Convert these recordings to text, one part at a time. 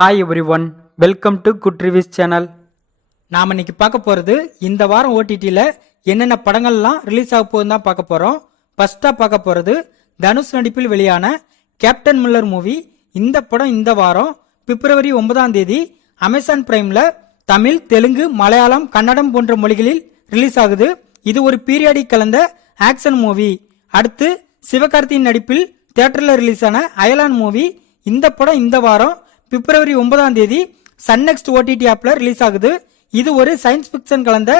Hi everyone welcome to Good Reviews channel நாம் இன்னைக்கு பார்க்க போகிறது இந்த வாரம் ஓடிடியில் என்னென்ன படங்கள்லாம் ரிலீஸ் ஆக போகுதுன்னு தான் பார்க்க போகிறோம் ஃபர்ஸ்ட்டாக பார்க்க போகிறது தனுஷ் நடிப்பில் வெளியான கேப்டன் மில்லர் மூவி இந்த படம் இந்த வாரம் பிப்ரவரி ஒன்பதாம் தேதி அமேசான் பிரைமில் தமிழ் தெலுங்கு மலையாளம் கன்னடம் போன்ற மொழிகளில் ரிலீஸ் ஆகுது. இது ஒரு பீரியாடிக் கலந்த ஆக்ஷன் மூவி அடுத்து சிவகார்த்தியின் நடிப்பில் தியேட்டரில் ரிலீஸ் ஆன அயலான் மூவி இந்த படம் இந்த வாரம் பிப்ரவரி ஒன்பதாம் தேதி சன் நெக்ஸ்ட் ஓடிடி ஆப்ல ரிலீஸ் ஆகுது. இது ஒரு சயின்ஸ் பிக்சன் கலந்த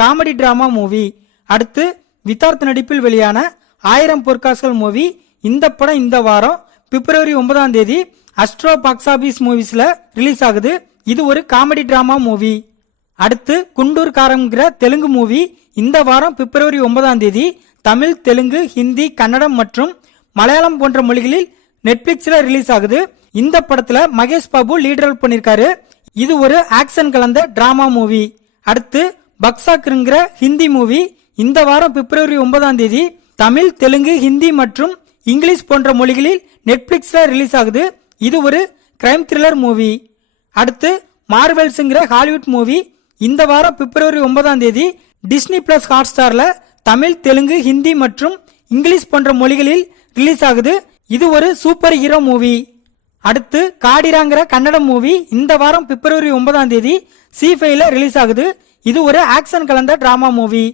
காமெடி டிராமா மூவி அடுத்து வித்தார்த் நடிப்பில் வெளியான ஆயிரம் பொற்காசுகள் மூவி இந்த படம் இந்த வாரம் பிப்ரவரி ஒன்பதாம் தேதி அஸ்ட்ரோ பாக்ஸ் ஆபீஸ் மூவிஸ்ல ரிலீஸ் ஆகுது. இது ஒரு காமெடி டிராமா மூவி அடுத்து குண்டூர் காரம்ங்கிற தெலுங்கு மூவி இந்த வாரம் பிப்ரவரி ஒன்பதாம் தேதி தமிழ் தெலுங்கு ஹிந்தி கன்னடம் மற்றும் மலையாளம் போன்ற மொழிகளில் நெட்ஃபிளிக்ஸில் ரிலீஸ் ஆகுது. இந்த படத்துல மகேஷ் பாபு லீட் ரோல் பண்ணிருக்காரு. இது ஒரு ஆக்ஷன் கலந்த டிராமா மூவி அடுத்து பக்சாக்ங்கிற ஹிந்தி மூவி இந்த வாரம் பிப்ரவரி ஒன்பதாம் தேதி தமிழ் தெலுங்கு ஹிந்தி மற்றும் இங்கிலீஷ் போன்ற மொழிகளில் நெட்ஃபிளிக்ஸ்ல ரிலீஸ் ஆகுது. இது ஒரு கிரைம் த்ரில்லர் மூவி அடுத்து மார்வெல்ஸ்ங்கிற ஹாலிவுட் மூவி இந்த வாரம் பிப்ரவரி ஒன்பதாம் தேதி டிஸ்னி பிளஸ் ஹாட் ஸ்டார்ல தமிழ் தெலுங்கு ஹிந்தி மற்றும் இங்கிலீஷ் போன்ற மொழிகளில் ரிலீஸ் ஆகுது. இது ஒரு சூப்பர் ஹீரோ மூவி அடுத்து காடிராங்கிற கன்னட மூவி இந்த வாரம் பிப்ரவரி ஒன்பதாம் தேதி சி ஃபைவ்ல ரிலீஸ் ஆகுது. இது ஒரு ஆக்ஷன் கலந்த டிராமா மூவி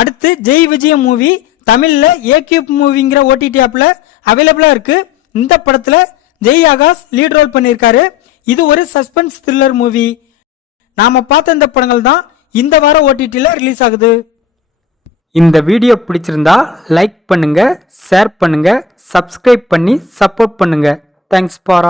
அடுத்து ஜெய் விஜயம் மூவி தமிழ்ல ஏ கியூப் மூவிங்கிற ஓடிடி ஆப்ல அவைலபிளா இருக்கு. இந்த படத்துல ஜெய் ஆகாஷ் லீட் ரோல் பண்ணியிருக்காரு. இது ஒரு சஸ்பென்ஸ் த்ரில்லர் மூவி நாம பார்த்த இந்த படங்கள் தான் இந்த வாரம் ஓடிடியில் ரிலீஸ் ஆகுது. இந்த வீடியோ பிடிச்சிருந்தா லைக் பண்ணுங்க ஷேர் பண்ணுங்க சப்ஸ்கிரைப் பண்ணி சப்போர்ட் பண்ணுங்க. Thanks for